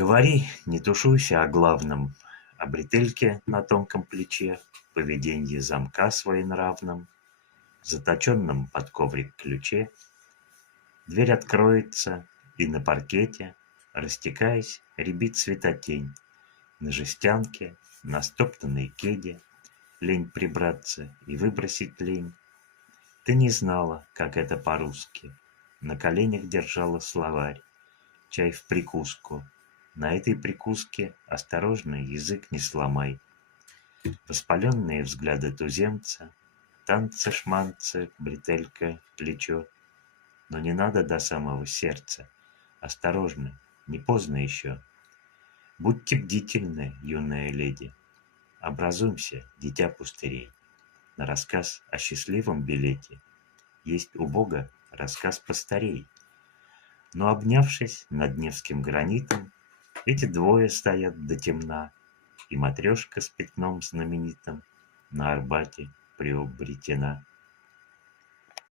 Говори, не тушуйся о главном, о бретельке на тонком плече, поведенье замка своенравном, заточенном под коврик ключе. Дверь откроется, и на паркете, растекаясь, рябит светотень. На жестянке, на стоптанной кеде лень прибраться и выбросить лень. Ты не знала, как это по-русски. На коленях держала словарь, чай в прикуску. На этой прикуске осторожно язык не сломай. Воспаленные взгляды туземца, танцы-шманцы, бретелька, плечо. Но не надо до самого сердца. Осторожно, не поздно еще. Будьте бдительны, юная леди. Образуемся, дитя пустырей. На рассказ о счастливом билете есть у Бога рассказ постарей. Но обнявшись над Невским гранитом, эти двое стоят до темна, и матрешка с пятном знаменитым на Арбате приобретена.